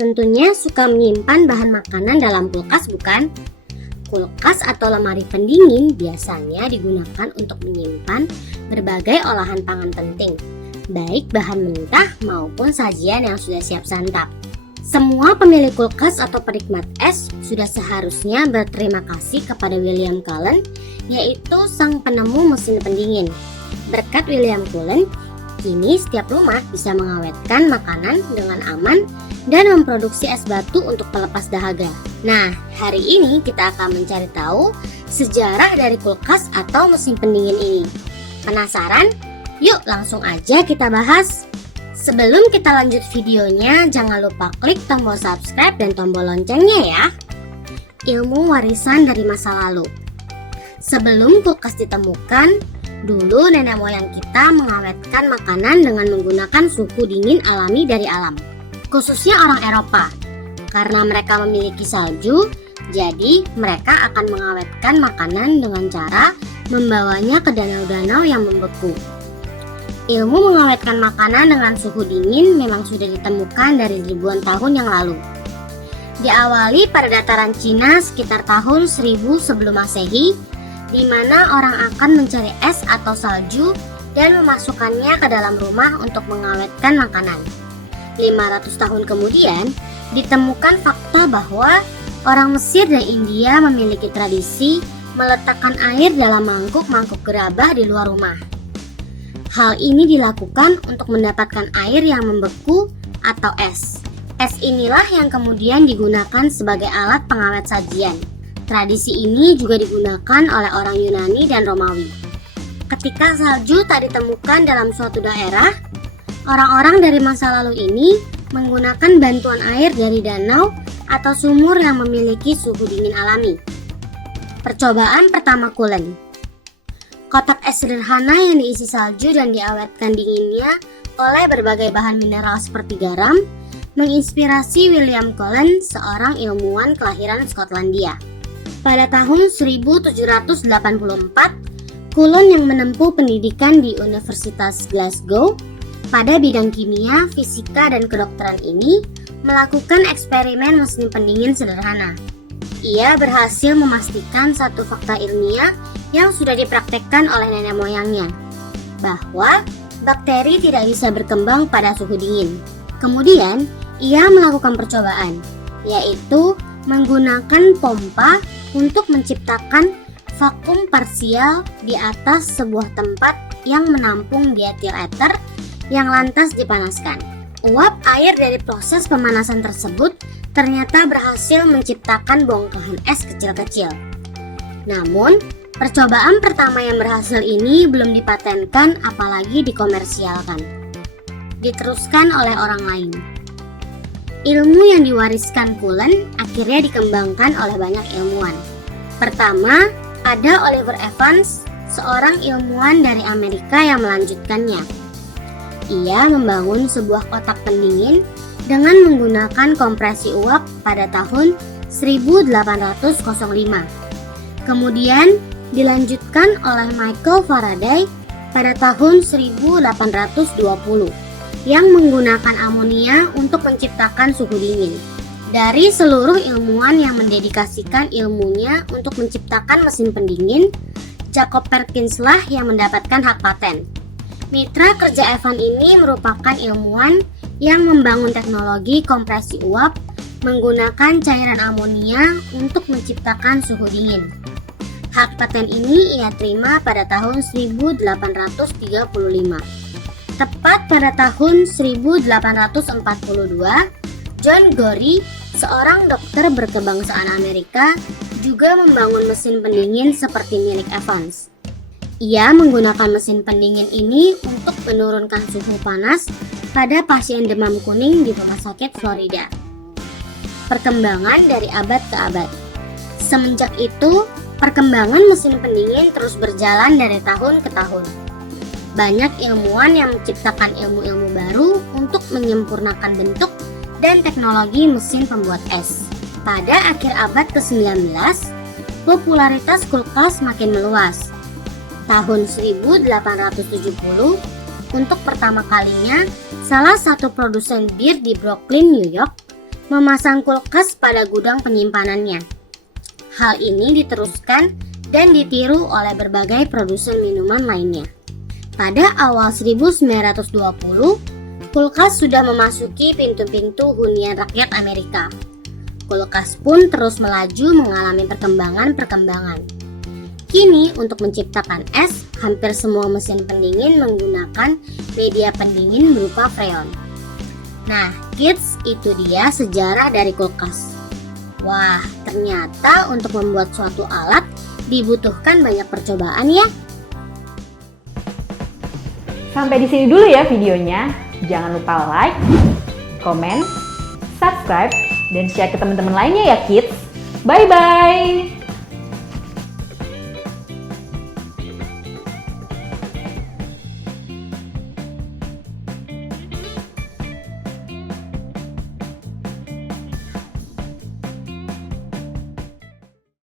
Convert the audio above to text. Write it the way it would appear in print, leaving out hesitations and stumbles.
Tentunya suka menyimpan bahan makanan dalam kulkas, bukan? Kulkas atau lemari pendingin biasanya digunakan untuk menyimpan berbagai olahan pangan penting, baik bahan mentah maupun sajian yang sudah siap santap. Semua pemilik kulkas atau penikmat es sudah seharusnya berterima kasih kepada William Cullen, yaitu sang penemu mesin pendingin. Berkat William Cullen, kini setiap rumah bisa mengawetkan makanan dengan aman dan memproduksi es batu untuk pelepas dahaga. Nah, hari ini kita akan mencari tahu sejarah dari kulkas atau mesin pendingin ini. Penasaran? Yuk langsung aja kita bahas. Sebelum kita lanjut videonya, jangan lupa klik tombol subscribe dan tombol loncengnya ya. Ilmu warisan dari masa lalu. Sebelum kulkas ditemukan, dulu nenek moyang kita mengawetkan makanan dengan menggunakan suhu dingin alami dari alam, khususnya orang Eropa. Karena mereka memiliki salju, jadi mereka akan mengawetkan makanan dengan cara membawanya ke danau-danau yang membeku. Ilmu mengawetkan makanan dengan suhu dingin memang sudah ditemukan dari ribuan tahun yang lalu. Diawali pada dataran Cina sekitar tahun 1000 sebelum Masehi, di mana orang akan mencari es atau salju dan memasukkannya ke dalam rumah untuk mengawetkan makanan. 500 tahun kemudian, ditemukan fakta bahwa orang Mesir dan India memiliki tradisi meletakkan air dalam mangkuk-mangkuk gerabah di luar rumah. Hal ini dilakukan untuk mendapatkan air yang membeku atau es. Es inilah yang kemudian digunakan sebagai alat pengawet sajian. Tradisi ini juga digunakan oleh orang Yunani dan Romawi. Ketika salju tak ditemukan dalam suatu daerah, orang-orang dari masa lalu ini menggunakan bantuan air dari danau atau sumur yang memiliki suhu dingin alami. Percobaan pertama Cullen. Kotak es sederhana yang diisi salju dan diawetkan dinginnya oleh berbagai bahan mineral seperti garam menginspirasi William Cullen, seorang ilmuwan kelahiran Skotlandia. Pada tahun 1784, Cullen yang menempuh pendidikan di Universitas Glasgow pada bidang kimia, fisika, dan kedokteran ini melakukan eksperimen mesin pendingin sederhana. Ia berhasil memastikan satu fakta ilmiah yang sudah dipraktekkan oleh nenek moyangnya, bahwa bakteri tidak bisa berkembang pada suhu dingin. Kemudian, ia melakukan percobaan, yaitu menggunakan pompa untuk menciptakan vakum parsial di atas sebuah tempat yang menampung dietil ether yang lantas dipanaskan. Uap air dari proses pemanasan tersebut ternyata berhasil menciptakan bongkahan es kecil-kecil. Namun, percobaan pertama yang berhasil ini belum dipatenkan apalagi dikomersialkan. Diteruskan oleh orang lain. Ilmu yang diwariskan Cullen akhirnya dikembangkan oleh banyak ilmuwan. Pertama, ada Oliver Evans, seorang ilmuwan dari Amerika yang melanjutkannya. Ia membangun sebuah kotak pendingin dengan menggunakan kompresi uap pada tahun 1805. Kemudian dilanjutkan oleh Michael Faraday pada tahun 1820 yang menggunakan amonia untuk menciptakan suhu dingin. Dari seluruh ilmuwan yang mendedikasikan ilmunya untuk menciptakan mesin pendingin, Jacob Perkins lah yang mendapatkan hak paten. Mitra kerja Evan ini merupakan ilmuwan yang membangun teknologi kompresi uap menggunakan cairan amonia untuk menciptakan suhu dingin. Hak paten ini ia terima pada tahun 1835. Tepat pada tahun 1842, John Gorrie, seorang dokter berkebangsaan Amerika, juga membangun mesin pendingin seperti milik Evans. Ia menggunakan mesin pendingin ini untuk menurunkan suhu panas pada pasien demam kuning di rumah sakit Florida. Perkembangan dari abad ke abad. Semenjak itu, perkembangan mesin pendingin terus berjalan dari tahun ke tahun. Banyak ilmuwan yang menciptakan ilmu-ilmu baru untuk menyempurnakan bentuk dan teknologi mesin pembuat es. Pada akhir abad ke-19, popularitas kulkas makin meluas. Tahun 1870, untuk pertama kalinya, salah satu produsen bir di Brooklyn, New York, memasang kulkas pada gudang penyimpanannya. Hal ini diteruskan dan ditiru oleh berbagai produsen minuman lainnya. Pada awal 1920, kulkas sudah memasuki pintu-pintu hunian rakyat Amerika. Kulkas pun terus melaju mengalami perkembangan. Kini untuk menciptakan es, hampir semua mesin pendingin menggunakan media pendingin berupa freon. Nah, kids, itu dia sejarah dari kulkas. Wah, ternyata untuk membuat suatu alat dibutuhkan banyak percobaan ya. Sampai di sini dulu ya videonya. Jangan lupa like, komen, subscribe, dan share ke teman-teman lainnya ya kids. Bye-bye!